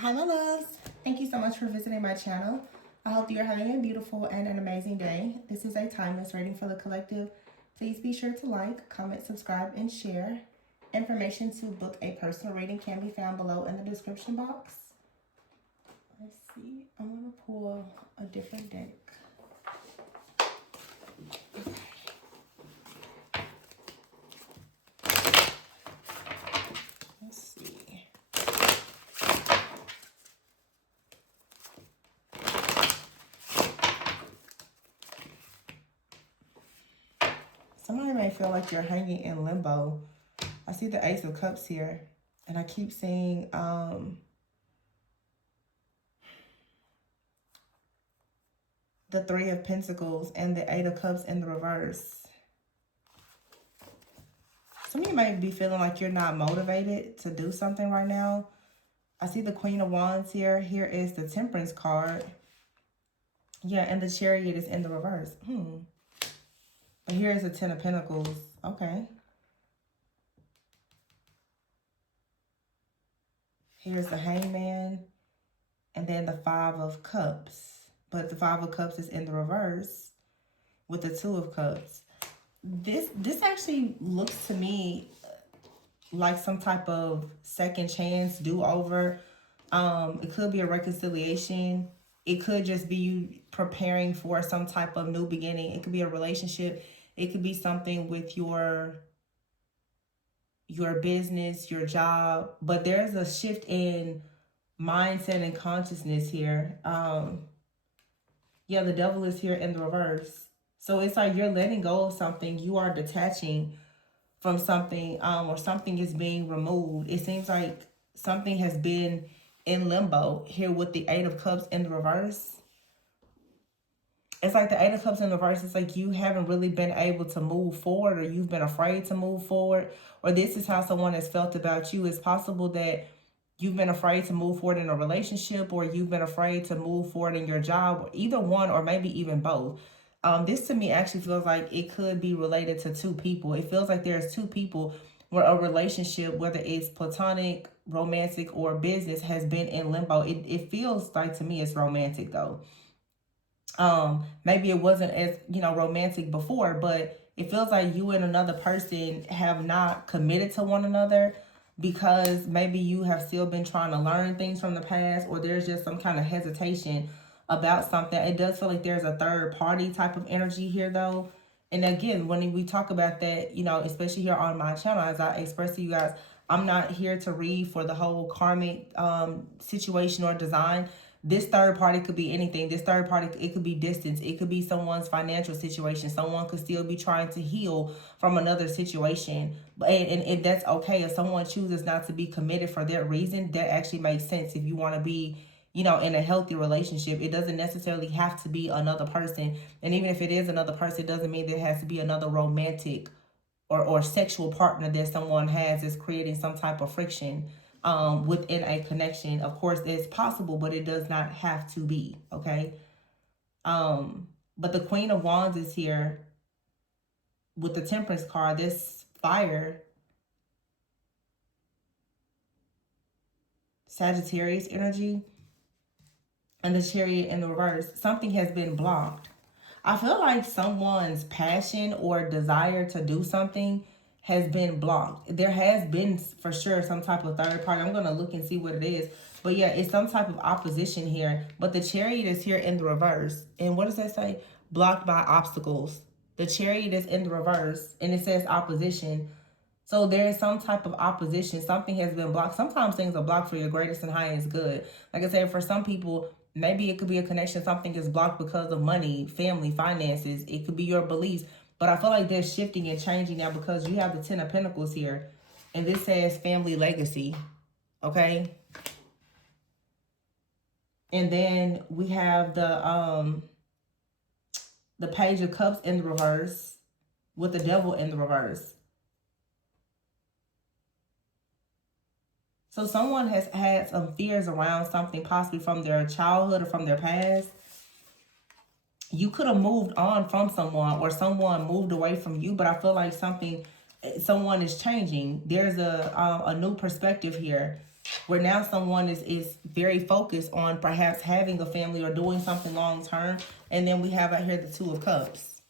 Hi, my loves. Thank you so much for visiting my channel. I hope you're having a beautiful and an amazing day. This is a timeless reading for the collective. Please be sure to like, comment, subscribe, and share. Information to book a personal reading can be found below in the description box. Let's see. I'm going to pull a different deck. Let's see. Somebody may feel like you're hanging in limbo. I see the Ace of Cups here, and I keep seeing the Three of Pentacles and the Eight of Cups in the reverse. Some of you might be feeling like you're not motivated to do something right now. I see the Queen of Wands here. Here is the Temperance card. Yeah, and the Chariot is in the reverse. But here's the Ten of Pentacles. Okay. Here's the Hangman. And then the Five of Cups. But the Five of Cups is in the reverse with the Two of Cups. This actually looks to me like some type of second chance, do-over. It could be a reconciliation. It could just be you preparing for some type of new beginning. It could be a relationship. It could be something with your business, your job. But there's a shift in mindset and consciousness here. Yeah, the Devil is here in the reverse. So it's like you're letting go of something. You are detaching from something, or something is being removed. It seems like something has been in limbo here with the Eight of Cups in the reverse. It's like the Eight of Cups in the reverse. It's like you haven't really been able to move forward, or you've been afraid to move forward, or this is how someone has felt about you. It's possible that you've been afraid to move forward in a relationship, or you've been afraid to move forward in your job, or either one, or maybe even both. This to me actually feels like it could be related to two people. It feels like there's two people where a relationship, whether it's platonic, romantic, or business, has been in limbo. It feels like to me it's romantic though. Maybe it wasn't as, romantic before, but it feels like you and another person have not committed to one another because maybe you have still been trying to learn things from the past, or there's just some kind of hesitation about something. It does feel like there's a third party type of energy here though. And again, when we talk about that, especially here on my channel, as I express to you guys, I'm not here to read for the whole karmic situation or design. This third party could be anything. This third party, it could be distance. It could be someone's financial situation. Someone could still be trying to heal from another situation. And that's okay. If someone chooses not to be committed for that reason, that actually makes sense. If you want to be, in a healthy relationship, it doesn't necessarily have to be another person. And even if it is another person, it doesn't mean there has to be another romantic or sexual partner that someone has is creating some type of friction within a connection. Of course, it's possible, but it does not have to be, okay? But the Queen of Wands is here with the Temperance card. This fire, Sagittarius energy, and the Chariot in the reverse. Something has been blocked. I feel like someone's passion or desire to do something has been blocked. There has been for sure some type of third party. I'm going to look and see what it is. But yeah, it's some type of opposition here. But the Chariot is here in the reverse. And what does that say? Blocked by obstacles. The Chariot is in the reverse and it says opposition. So there is some type of opposition. Something has been blocked. Sometimes things are blocked for your greatest and highest good. Like I said, for some people, maybe it could be a connection. Something is blocked because of money, family, finances. It could be your beliefs. But I feel like they're shifting and changing now because you have the Ten of Pentacles here. And this says family legacy. Okay? And then we have the Page of Cups in the reverse with the Devil in the reverse. So someone has had some fears around something, possibly from their childhood or from their past. You could have moved on from someone, or someone moved away from you, but I feel like someone is changing. There's a new perspective here. where now someone is very focused on perhaps having a family or doing something long term. And then we have out here the Two of Cups.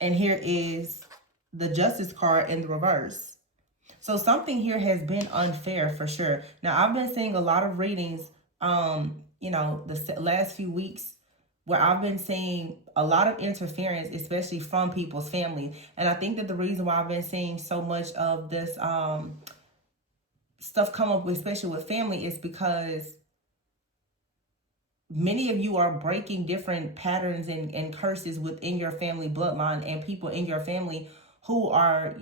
And here is the Justice card in the reverse. So something here has been unfair for sure. Now, I've been seeing a lot of readings, the last few weeks where I've been seeing a lot of interference, especially from people's families. And I think that the reason why I've been seeing so much of this stuff come up, especially with family, is because many of you are breaking different patterns and curses within your family bloodline, and people in your family who are,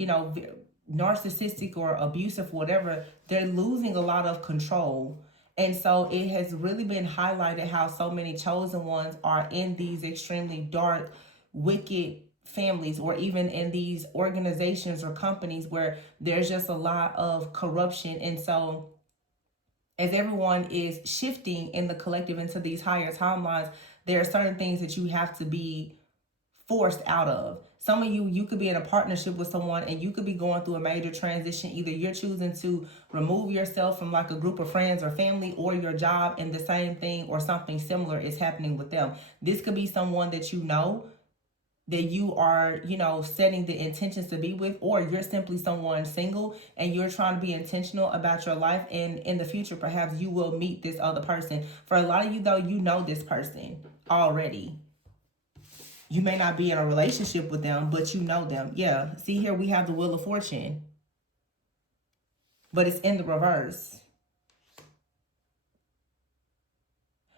narcissistic or abusive, whatever, they're losing a lot of control. And so it has really been highlighted how so many chosen ones are in these extremely dark, wicked families, or even in these organizations or companies where there's just a lot of corruption. And so as everyone is shifting in the collective into these higher timelines, there are certain things that you have to be forced out of. Some of you could be in a partnership with someone and you could be going through a major transition. Either you're choosing to remove yourself from like a group of friends or family or your job, and the same thing or something similar is happening with them. This could be someone that that you are, setting the intentions to be with, or you're simply someone single and you're trying to be intentional about your life. And in the future, perhaps you will meet this other person. For a lot of you, though, you know this person already. You may not be in a relationship with them, but you know them. Yeah. See, here we have the Wheel of Fortune, but it's in the reverse.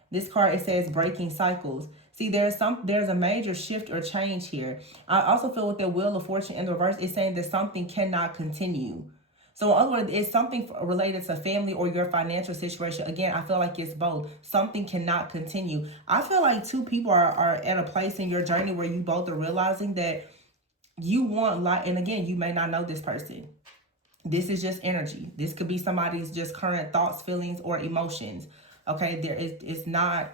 This card, it says breaking cycles. See, there's a major shift or change here. I also feel with the Wheel of Fortune in the reverse, it's saying that something cannot continue. So in other words, it's something related to family or your financial situation. Again, I feel like it's both. Something cannot continue. I feel like two people are at a place in your journey where you both are realizing that you want life. And again, you may not know this person. This is just energy. This could be somebody's just current thoughts, feelings, or emotions. Okay, it's not,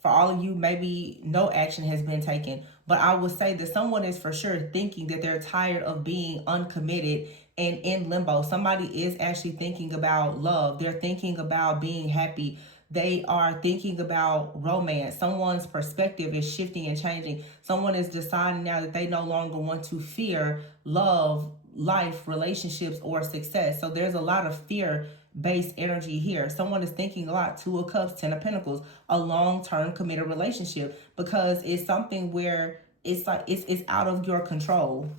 for all of you, maybe no action has been taken. But I would say that someone is for sure thinking that they're tired of being uncommitted and in limbo. Somebody is actually thinking about love. They're thinking about being happy. They are thinking about romance. Someone's perspective is shifting and changing. Someone is deciding now that they no longer want to fear love, life, relationships, or success. So there's a lot of fear-based energy here. Someone is thinking a lot. Two of Cups, Ten of Pentacles, a long-term committed relationship, because it's something where it's like it's out of your control.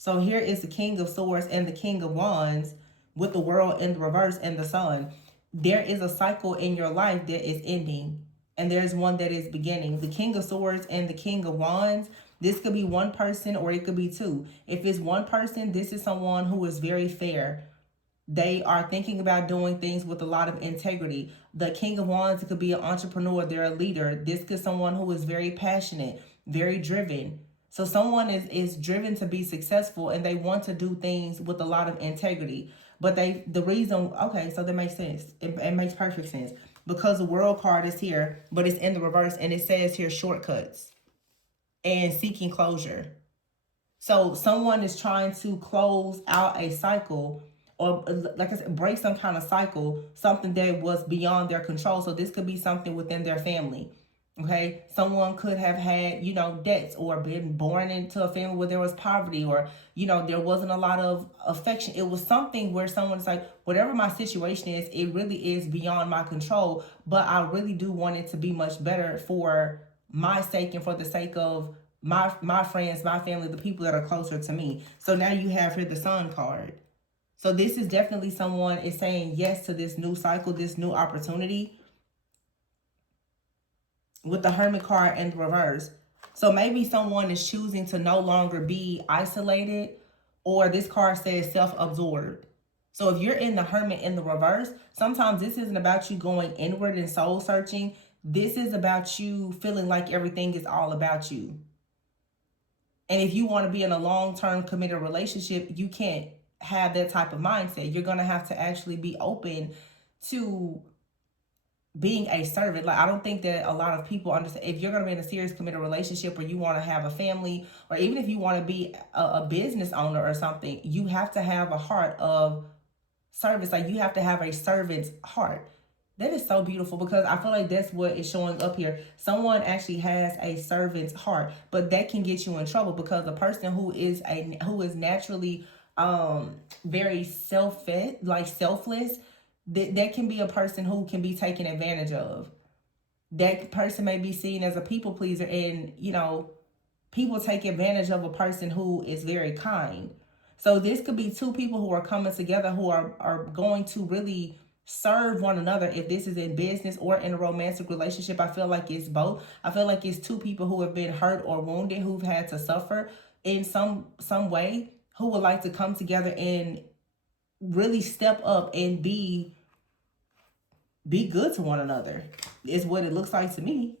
So here is the King of Swords and the King of Wands with the World in the reverse and the Sun. There is a cycle in your life that is ending, and there's one that is beginning. The King of Swords and the King of Wands, this could be one person or it could be two. If it's one person, this is someone who is very fair. They are thinking about doing things with a lot of integrity. The King of Wands could be an entrepreneur. They're a leader. This could be someone who is very passionate, very driven. So someone is driven to be successful, and they want to do things with a lot of integrity. But okay, so that makes sense. It makes perfect sense. Because the World card is here, but it's in the reverse, and it says here shortcuts and seeking closure. So someone is trying to close out a cycle, or like I said, break some kind of cycle, something that was beyond their control. So this could be something within their family. Okay, someone could have had, debts, or been born into a family where there was poverty, or, there wasn't a lot of affection. It was something where someone's like, whatever my situation is, it really is beyond my control, but I really do want it to be much better for my sake and for the sake of my friends, my family, the people that are closer to me. So now you have here the Sun card. So this is definitely someone is saying yes to this new cycle, this new opportunity, with the Hermit card in the reverse. So maybe someone is choosing to no longer be isolated, or this card says self-absorbed. So if you're in the Hermit in the reverse, sometimes this isn't about you going inward and soul searching. This is about you feeling like everything is all about you. And if you want to be in a long-term committed relationship, you can't have that type of mindset. You're going to have to actually be open to being a servant. Like, I don't think that a lot of people understand, if you're going to be in a serious committed relationship, or you want to have a family, or even if you want to be a business owner or something, you have to have a heart of service. Like, you have to have a servant's heart. That is so beautiful, because I feel like that's what is showing up here. Someone actually has a servant's heart, but that can get you in trouble, because a person who is naturally very selfless, that can be a person who can be taken advantage of. That person may be seen as a people pleaser, and people take advantage of a person who is very kind. So this could be two people who are coming together, who are going to really serve one another. If this is in business or in a romantic relationship, I feel like it's both. I feel like it's two people who have been hurt or wounded, who've had to suffer in some way, who would like to come together and really step up and be good to one another, is what it looks like to me.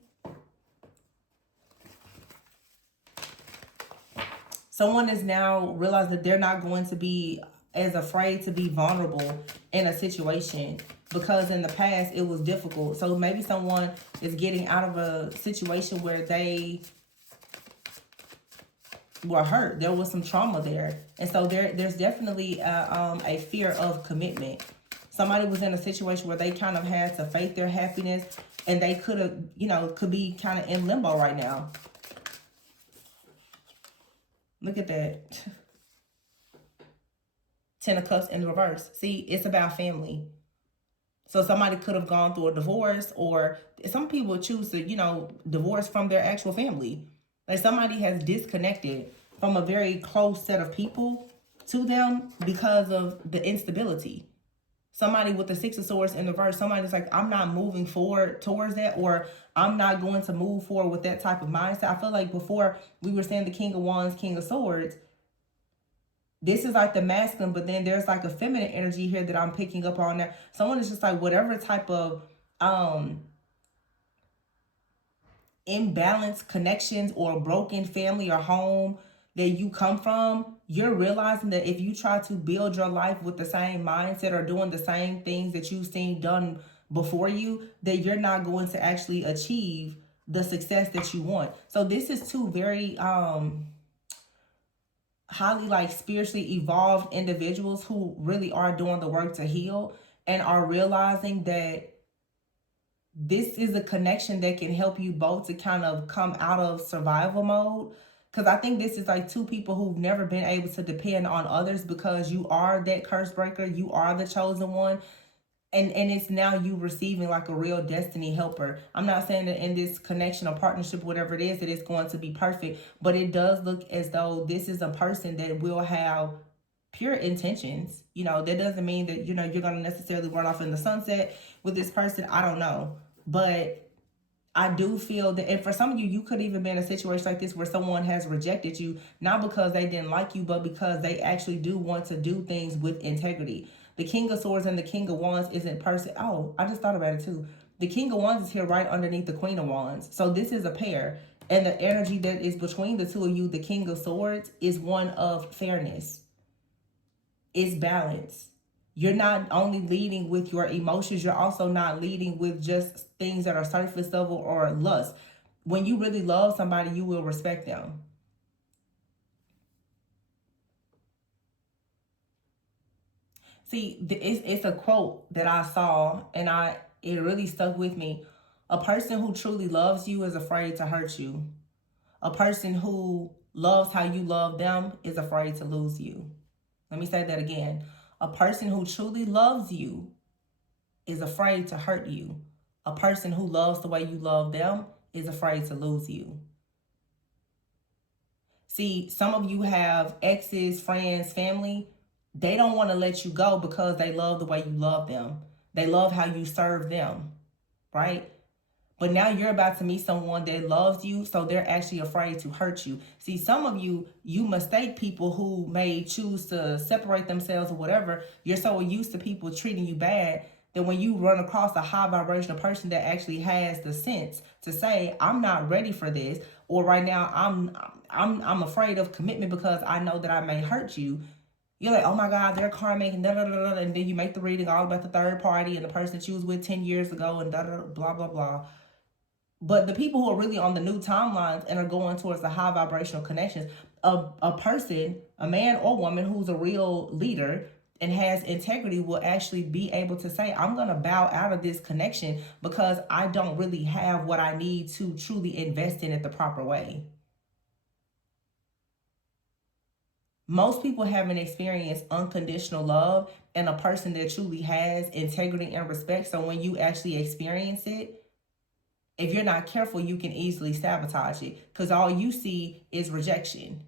Someone is now realized that they're not going to be as afraid to be vulnerable in a situation, because in the past it was difficult. So maybe someone is getting out of a situation where they were hurt. There was some trauma there. And so there's definitely a fear of commitment. Somebody was in a situation where they kind of had to fake their happiness, and they could be kind of in limbo right now. Look at that. Ten of Cups in reverse. See, it's about family. So somebody could have gone through a divorce, or some people choose to, divorce from their actual family. Like, somebody has disconnected from a very close set of people to them because of the instability. Somebody with the Six of Swords in reverse, somebody's like, I'm not moving forward towards that, or I'm not going to move forward with that type of mindset. I feel like before we were saying the King of Wands, King of Swords, this is like the masculine, but then there's like a feminine energy here that I'm picking up on. That someone is just like, whatever type of imbalanced connections or broken family or home that you come from, you're realizing that if you try to build your life with the same mindset or doing the same things that you've seen done before you, that you're not going to actually achieve the success that you want. So this is two very highly like spiritually evolved individuals who really are doing the work to heal, and are realizing that this is a connection that can help you both to kind of come out of survival mode. Because I think this is like two people who've never been able to depend on others, because you are that curse breaker. You are the chosen one. And it's now you receiving like a real destiny helper. I'm not saying that in this connection or partnership, whatever it is, that it's going to be perfect. But it does look as though this is a person that will have pure intentions. That doesn't mean that, you're going to necessarily run off in the sunset with this person. I don't know. But I do feel that, and for some of you, you could even be in a situation like this where someone has rejected you, not because they didn't like you, but because they actually do want to do things with integrity. The King of Swords and the King of Wands isn't person. Oh, I just thought about it too. The King of Wands is here right underneath the Queen of Wands. So this is a pair. And the energy that is between the two of you, the King of Swords, is one of fairness. It's balance. You're not only leading with your emotions, you're also not leading with just things that are surface level or lust. When you really love somebody, you will respect them. See, it's a quote that I saw, and it really stuck with me. A person who truly loves you is afraid to hurt you. A person who loves how you love them is afraid to lose you. Let me say that again. A person who truly loves you is afraid to hurt you. A person who loves the way you love them is afraid to lose you. See, some of you have exes, friends, family. They don't want to let you go because they love the way you love them. They love how you serve them, right? But now you're about to meet someone that loves you, so they're actually afraid to hurt you. See, some of you mistake people who may choose to separate themselves or whatever. You're so used to people treating you bad that when you run across a high vibrational person that actually has the sense to say, I'm not ready for this, or right now I'm afraid of commitment because I know that I may hurt you. You're like, oh my God, they're karmic, and da da da da, and then you make the reading all about the third party and the person that you was with 10 years ago, and da da blah blah blah. But the people who are really on the new timelines and are going towards the high vibrational connections, a person, a man or woman who's a real leader and has integrity will actually be able to say, I'm going to bow out of this connection because I don't really have what I need to truly invest in it the proper way. Most people haven't experienced unconditional love and a person that truly has integrity and respect. So when you actually experience it, if you're not careful, you can easily sabotage it because all you see is rejection.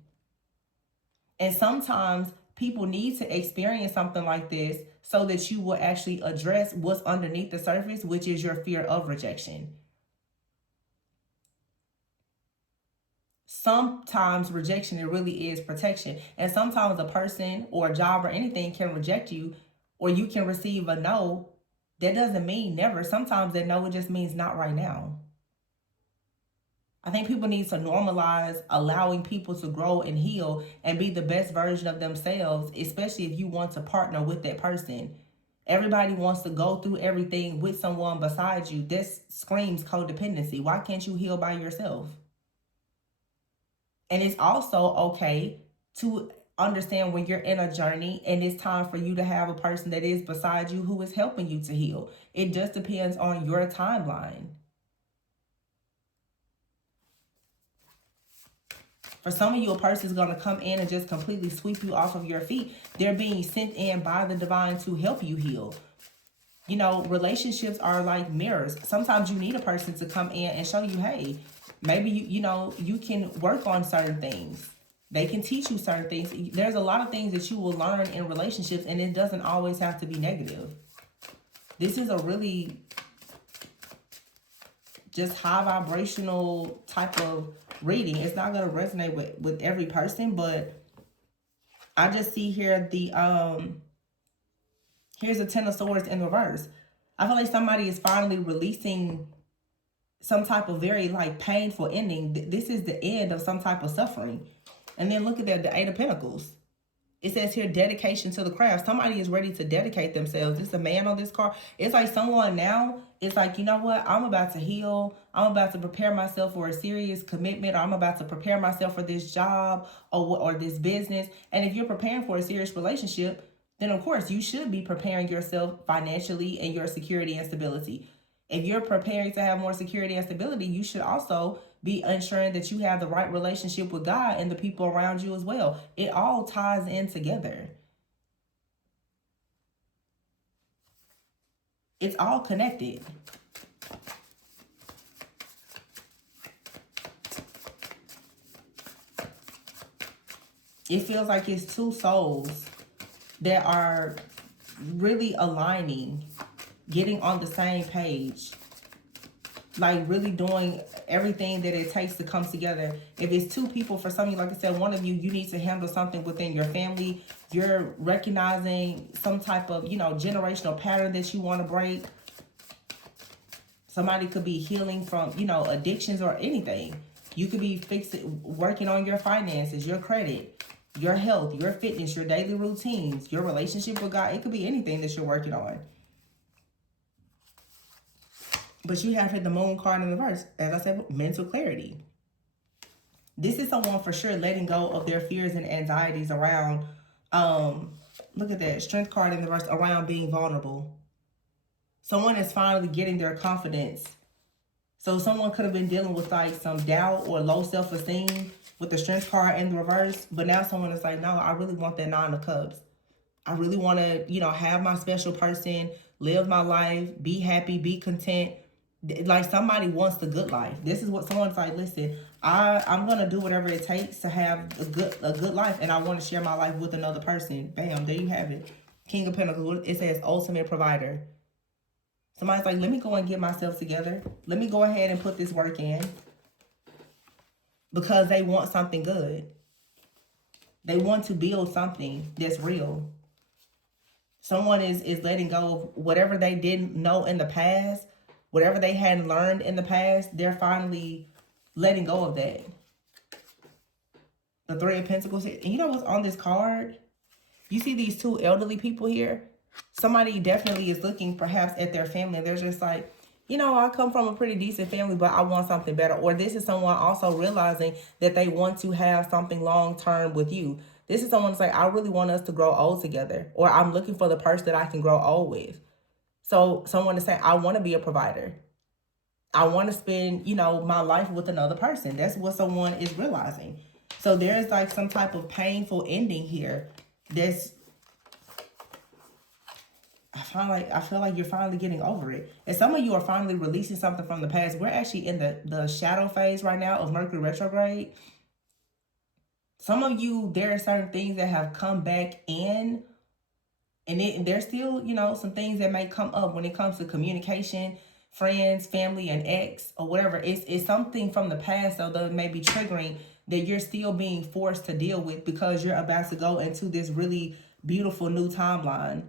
And sometimes people need to experience something like this so that you will actually address what's underneath the surface, which is your fear of rejection. Sometimes rejection, it really is protection. And sometimes a person or a job or anything can reject you, or you can receive a no. That doesn't mean never. Sometimes that no, it just means not right now. I think people need to normalize allowing people to grow and heal and be the best version of themselves, especially if you want to partner with that person. Everybody wants to go through everything with someone beside you. This screams codependency. Why can't you heal by yourself? And it's also okay to understand when you're in a journey and it's time for you to have a person that is beside you who is helping you to heal. It just depends on your timeline. For some of you, a person is going to come in and just completely sweep you off of your feet. They're being sent in by the divine to help you heal. You know, relationships are like mirrors. Sometimes you need a person to come in and show you, hey, maybe you can work on certain things. They can teach you certain things. There's a lot of things that you will learn in relationships, and it doesn't always have to be negative. This is a really just high vibrational type of reading. It's not going to resonate with every person, but I just see here here's the Ten of Swords in reverse. I feel like somebody is finally releasing some type of very like painful ending. This is the end of some type of suffering. And then look at that, the Eight of Pentacles. It says here, dedication to the craft. Somebody is ready to dedicate themselves. It's a man on this card. It's like someone now, it's like, you know what? I'm about to heal. I'm about to prepare myself for a serious commitment. Or I'm about to prepare myself for this job or this business. And if you're preparing for a serious relationship, then of course you should be preparing yourself financially and your security and stability. If you're preparing to have more security and stability, you should also be ensuring that you have the right relationship with God and the people around you as well. It all ties in together. It's all connected. It feels like it's two souls that are really aligning, getting on the same page, like really doing everything that it takes to come together. If it's two people, for some of you, like I said, one of you, you need to handle something within your family. You're recognizing some type of, generational pattern that you want to break. Somebody could be healing from, addictions or anything. You could be working on your finances, your credit, your health, your fitness, your daily routines, your relationship with God. It could be anything that you're working on. But you have hit the Moon card in reverse. As I said, mental clarity. This is someone for sure letting go of their fears and anxieties around, look at that, Strength card in reverse, around being vulnerable. Someone is finally getting their confidence. So someone could have been dealing with like some doubt or low self-esteem with the Strength card in the reverse. But now someone is like, no, I really want that Nine of Cups. I really want to, have my special person, live my life, be happy, be content. Like somebody wants the good life. This is what someone's like, listen, I'm going to do whatever it takes to have a good life. And I want to share my life with another person. Bam, there you have it. King of Pentacles, it says ultimate provider. Somebody's like, let me go and get myself together. Let me go ahead and put this work in. Because they want something good. They want to build something that's real. Someone is letting go of whatever they didn't know in the past. Whatever they hadn't learned in the past, they're finally letting go of that. The Three of Pentacles. And you know what's on this card? You see these two elderly people here? Somebody definitely is looking perhaps at their family. They're just like, you know, I come from a pretty decent family, but I want something better. Or this is someone also realizing that they want to have something long term with you. This is someone that's like, I really want us to grow old together. Or I'm looking for the person that I can grow old with. So someone is saying, I want to be a provider. I want to spend, you know, my life with another person. That's what someone is realizing. So there's like some type of painful ending here. That's I feel like you're finally getting over it. And some of you are finally releasing something from the past. We're actually in the shadow phase right now of Mercury retrograde. Some of you, there are certain things that have come back in, and there's still, you know, some things that may come up when it comes to communication, friends, family, and ex, or whatever. It's something from the past, though, that may be triggering that you're still being forced to deal with because you're about to go into this really beautiful new timeline.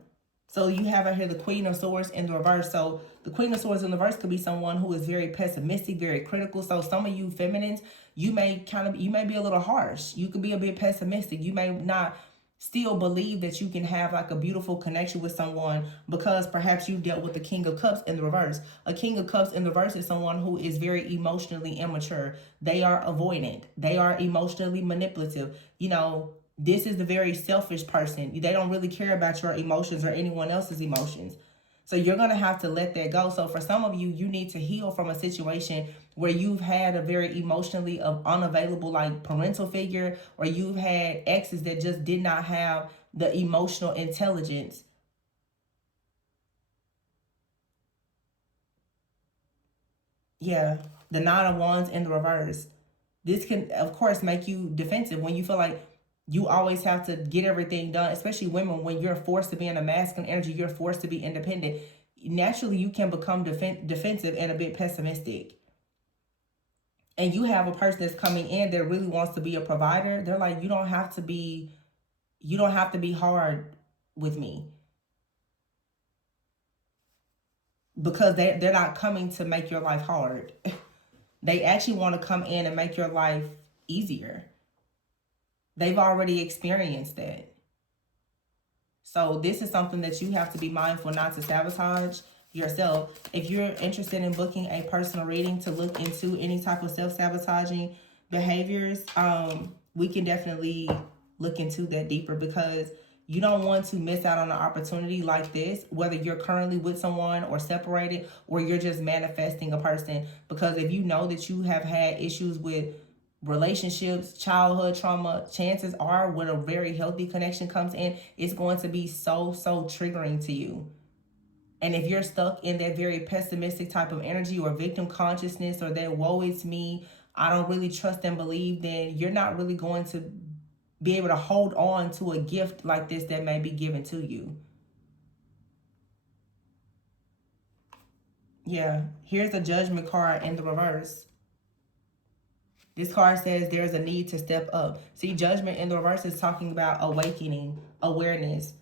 So you have out here the Queen of Swords in the reverse. So the Queen of Swords in the reverse could be someone who is very pessimistic, very critical. So some of you feminines, you may be a little harsh. You could be a bit pessimistic. You may not still believe that you can have like a beautiful connection with someone because perhaps you dealt with the King of Cups in the reverse. A King of Cups in the reverse is someone who is very emotionally immature. They are avoidant. They are emotionally manipulative. You know, this is the very selfish person. They don't really care about your emotions or anyone else's emotions. So you're going to have to let that go. So for some of you, you need to heal from a situation where you've had a very emotionally unavailable like parental figure, or you've had exes that just did not have the emotional intelligence. Yeah, the Nine of Wands in the reverse. This can, of course, make you defensive when you feel like you always have to get everything done, especially women. When you're forced to be in a masculine energy, you're forced to be independent. Naturally, you can become defensive and a bit pessimistic. And you have a person that's coming in that really wants to be a provider. They're like, you don't have to be hard with me, because they're not coming to make your life hard. They actually want to come in and make your life easier. They've already experienced that. So this is something that you have to be mindful not to sabotage yourself. If you're interested in booking a personal reading to look into any type of self-sabotaging behaviors, we can definitely look into that deeper, because you don't want to miss out on an opportunity like this, whether you're currently with someone or separated, or you're just manifesting a person. Because if you know that you have had issues with relationships, childhood trauma, chances are when a very healthy connection comes in, it's going to be so triggering to you. And if you're stuck in that very pessimistic type of energy or victim consciousness, or that woe is me, I don't really trust and believe, then you're not really going to be able to hold on to a gift like this that may be given to you. Yeah, here's the Judgment card in the reverse. This card says there's a need to step up. See, Judgment in the reverse is talking about awakening, awareness.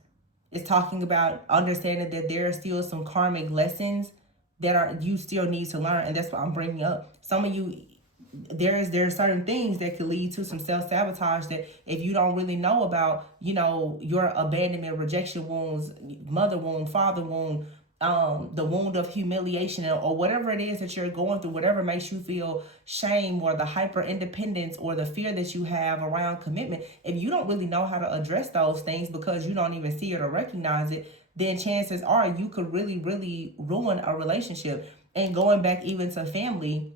It's talking about understanding that there are still some karmic lessons that you still need to learn, and that's what I'm bringing up. Some of you, there are certain things that could lead to some self-sabotage that if you don't really know about, you know, your abandonment, rejection wounds, mother wound, father wound, the wound of humiliation, or whatever it is that you're going through, whatever makes you feel shame, or the hyper independence, or the fear that you have around commitment, if you don't really know how to address those things because you don't even see it or recognize it, then chances are you could really ruin a relationship. And going back even to family,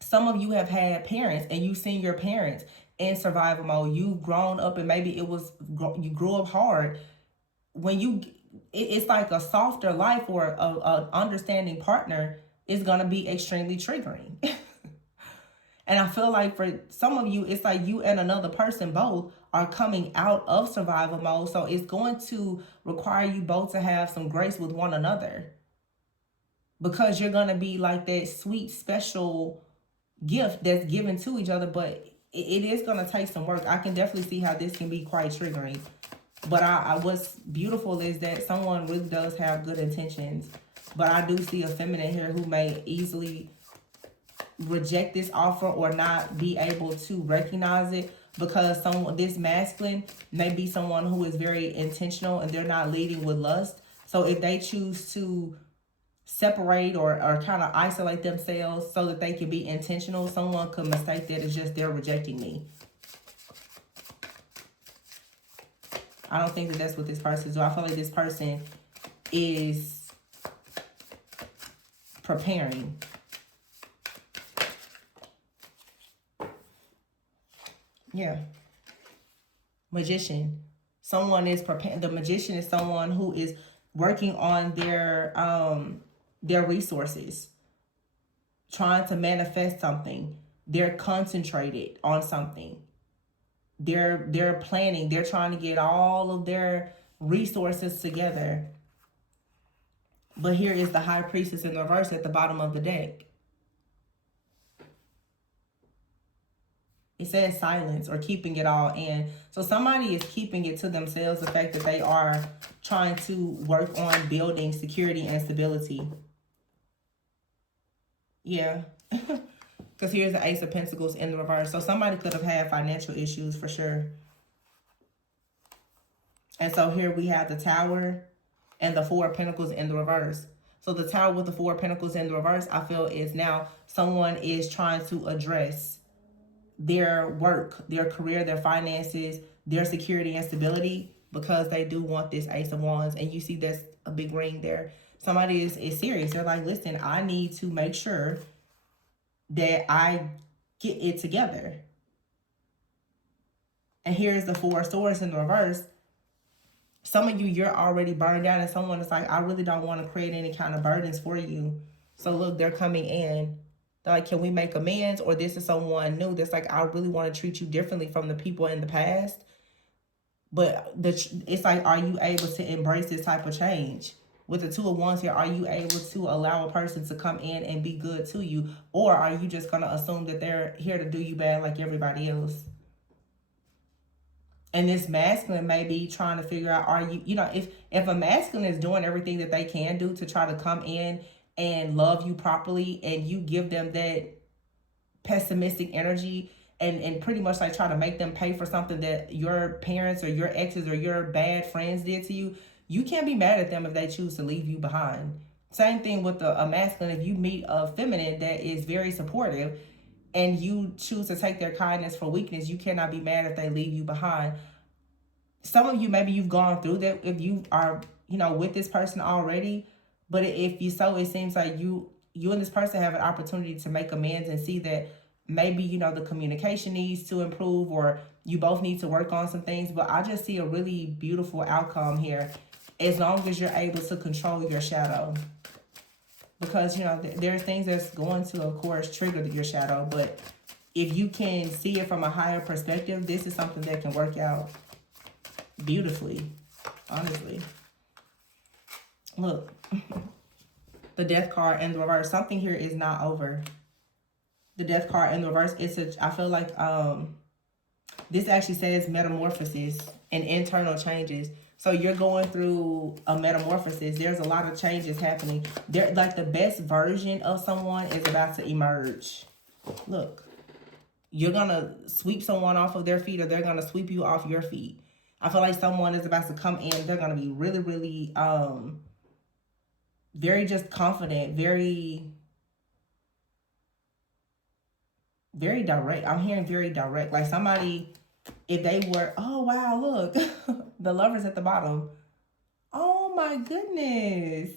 some of you have had parents and you've seen your parents in survival mode. You've grown up and maybe you grew up hard. When it's like a softer life, or a understanding partner is going to be extremely triggering. And I feel like for some of you, it's like you and another person both are coming out of survival mode. So it's going to require you both to have some grace with one another, because you're going to be like that sweet, special gift that's given to each other. But it is going to take some work. I can definitely see how this can be quite triggering. But what's beautiful is that someone really does have good intentions. But I do see a feminine here who may easily reject this offer or not be able to recognize it. because this masculine may be someone who is very intentional and they're not leading with lust. So if they choose to separate or kind of isolate themselves so that they can be intentional, someone could mistake that as just they're rejecting me. I don't think that that's what this person is doing. I feel like this person is preparing. Yeah. Magician. Someone is preparing. The magician is someone who is working on their resources, trying to manifest something. They're concentrated on something. They're planning. They're trying to get all of their resources together. But here is the high priestess in the reverse at the bottom of the deck. It says silence or keeping it all in. So somebody is keeping it to themselves, the fact that they are trying to work on building security and stability. Yeah. Because here's the Ace of Pentacles in the reverse. So somebody could have had financial issues for sure. And so here we have the Tower and the Four of Pentacles in the reverse. So the Tower with the Four of Pentacles in the reverse, I feel is now someone is trying to address their work, their career, their finances, their security and stability, because they do want this Ace of Wands. And you see that's a big ring there. Somebody is serious. They're like, listen, I need to make sure that I get it together. And here's the Four of Swords in the reverse. Some of you, you're already burned out, and someone is like, I really don't want to create any kind of burdens for you. So look, they're coming in. They're like, can we make amends? Or this is someone new that's like, I really want to treat you differently from the people in the past. But it's like, are you able to embrace this type of change? With the Two of Wands here, are you able to allow a person to come in and be good to you? Or are you just going to assume that they're here to do you bad like everybody else? And this masculine may be trying to figure out, are you, if a masculine is doing everything that they can do to try to come in and love you properly, and you give them that pessimistic energy and pretty much like try to make them pay for something that your parents or your exes or your bad friends did to you, you can't be mad at them if they choose to leave you behind. Same thing with a masculine. If you meet a feminine that is very supportive and you choose to take their kindness for weakness, you cannot be mad if they leave you behind. Some of you, maybe you've gone through that if you are, with this person already. But if you it seems like you and this person have an opportunity to make amends and see that maybe, the communication needs to improve, or you both need to work on some things. But I just see a really beautiful outcome here, as long as you're able to control your shadow. Because, there's things that's going to, of course, trigger your shadow. But if you can see it from a higher perspective, this is something that can work out beautifully, honestly. Look, the Death card in the reverse. Something here is not over. The Death card in the reverse, I feel like this actually says metamorphosis and internal changes. So you're going through a metamorphosis. There's a lot of changes happening. Like the best version of someone is about to emerge. Look, you're going to sweep someone off of their feet, or they're going to sweep you off your feet. I feel like someone is about to come in. They're going to be really, really, very just confident, very, very direct. I'm hearing very direct. Like somebody, if they were, oh, wow, look, the Lovers at the bottom. Oh, my goodness.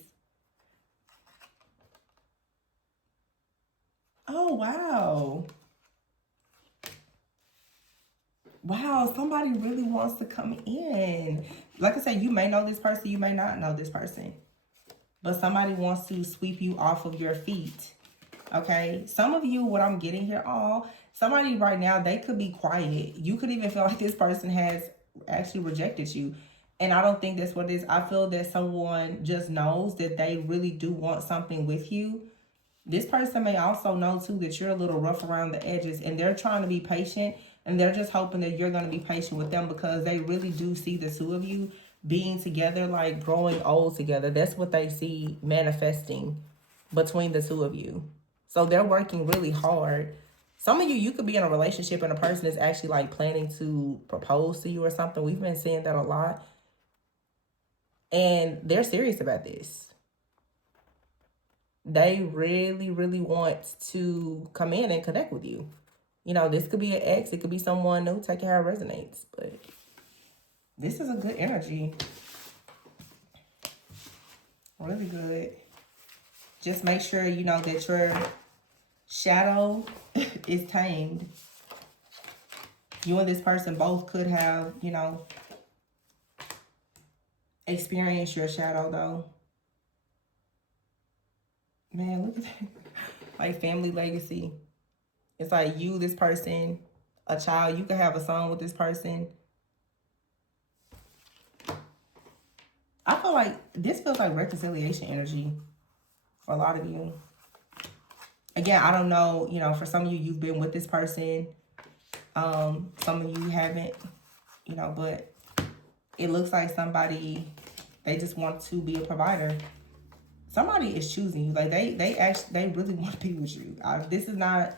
Oh, wow. Wow, somebody really wants to come in. Like I said, you may know this person, you may not know this person. But somebody wants to sweep you off of your feet. Okay? Some of you, what I'm getting here, somebody right now, they could be quiet. You could even feel like this person has actually rejected you. And I don't think that's what it is. I feel that someone just knows that they really do want something with you. This person may also know, too, that you're a little rough around the edges. And they're trying to be patient. And they're just hoping that you're going to be patient with them, because they really do see the two of you being together, like growing old together. That's what they see manifesting between the two of you. So they're working really hard Some of you could be in a relationship and a person is actually like planning to propose to you or something. We've been seeing that a lot. And they're serious about this. They really, really want to come in and connect with you. You know, this could be an ex. It could be someone new. Take it how it resonates. But this is a good energy. Really good. Just make sure, you know, that your shadow is tamed. You and this person both could have, you know, experienced your shadow, though. Man, look at that. Like family legacy. It's like you, this person, a child. You could have a son with this person. I feel like this feels like reconciliation energy for a lot of you. Again, I don't know, you know, for some of you, you've been with this person. Some of you haven't, you know, but it looks like somebody, they just want to be a provider. Somebody is choosing you. Like they really want to be with you. This is not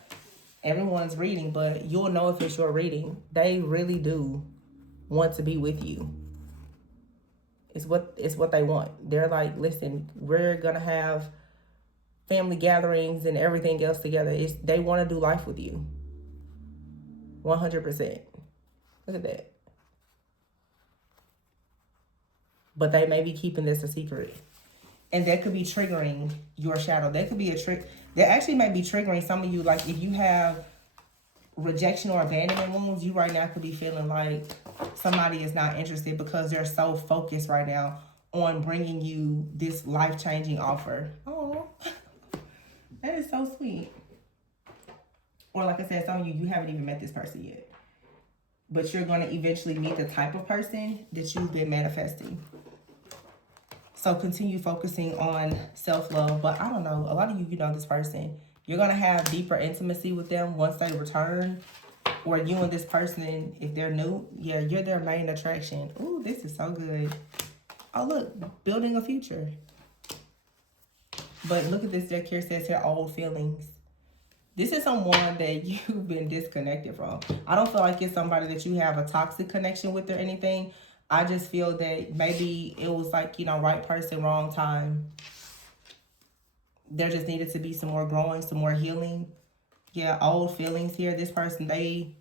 everyone's reading, but you'll know if it's your reading. They really do want to be with you. It's what they want. They're like, listen, we're gonna have family gatherings and everything else together. They want to do life with you. 100%. Look at that. But they may be keeping this a secret. And that could be triggering your shadow. That could be a trick. That actually may be triggering some of you. Like if you have rejection or abandonment wounds, you right now could be feeling like somebody is not interested because they're so focused right now on bringing you this life-changing offer. Oh, that is so sweet. Or like I said, some of you haven't even met this person yet. But you're going to eventually meet the type of person that you've been manifesting. So continue focusing on self-love. But I don't know, a lot of you know this person. You're going to have deeper intimacy with them once they return. Or you and this person, if they're new, yeah, you're their main attraction. Ooh, this is so good. Oh, look, building a future. But look at this deck here. Says here, old feelings. This is someone that you've been disconnected from. I don't feel like it's somebody that you have a toxic connection with or anything. I just feel that maybe it was like, you know, right person, wrong time. There just needed to be some more growing, some more healing. Yeah, old feelings here. This person, they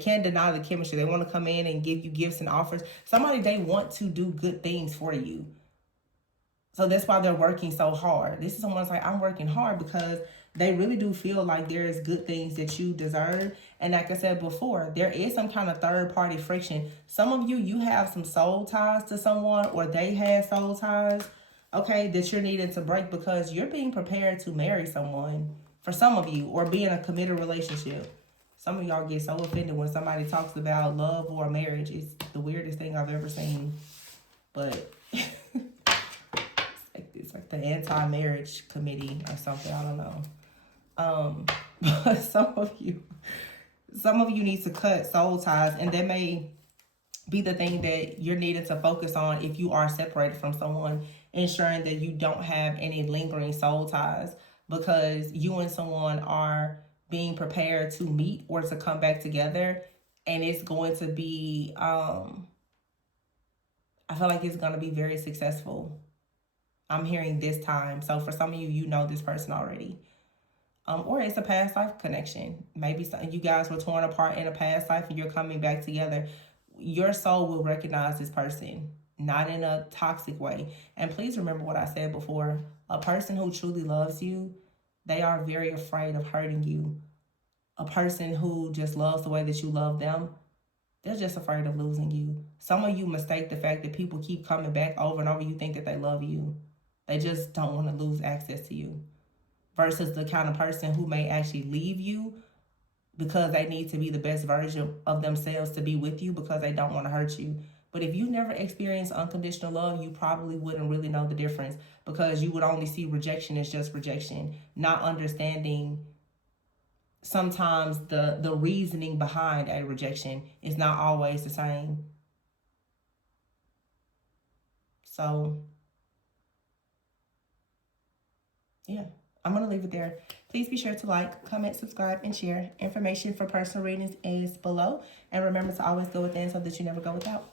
can't deny the chemistry. They want to come in and give you gifts and offers. Somebody, they want to do good things for you. So that's why they're working so hard. This is someone's like, I'm working hard because they really do feel like there's good things that you deserve. And like I said before, there is some kind of third party friction. Some of you, you have some soul ties to someone, or they had soul ties, okay, that you're needing to break because you're being prepared to marry someone. For some of you, or be in a committed relationship. Some of y'all get so offended when somebody talks about love or marriage. It's the weirdest thing I've ever seen. But it's like the anti-marriage committee or something. I don't know. But some of you need to cut soul ties, and that may be the thing that you're needing to focus on if you are separated from someone, ensuring that you don't have any lingering soul ties, because you and someone are being prepared to meet or to come back together, and it's going to be I feel like it's going to be very successful. I'm hearing this time. So for some of you, you know this person already. Or it's a past life connection. Maybe you guys were torn apart in a past life and you're coming back together. Your soul will recognize this person, not in a toxic way. And please remember what I said before. A person who truly loves you, they are very afraid of hurting you. A person who just loves the way that you love them, they're just afraid of losing you. Some of you mistake the fact that people keep coming back over and over. You think that they love you. They just don't want to lose access to you. Versus the kind of person who may actually leave you because they need to be the best version of themselves to be with you because they don't want to hurt you. But if you never experienced unconditional love, you probably wouldn't really know the difference, because you would only see rejection as just rejection, not understanding sometimes the reasoning behind a rejection is not always the same. So, yeah. I'm going to leave it there. Please be sure to like, comment, subscribe, and share. Information for personal readings is below. And remember to always go within so that you never go without.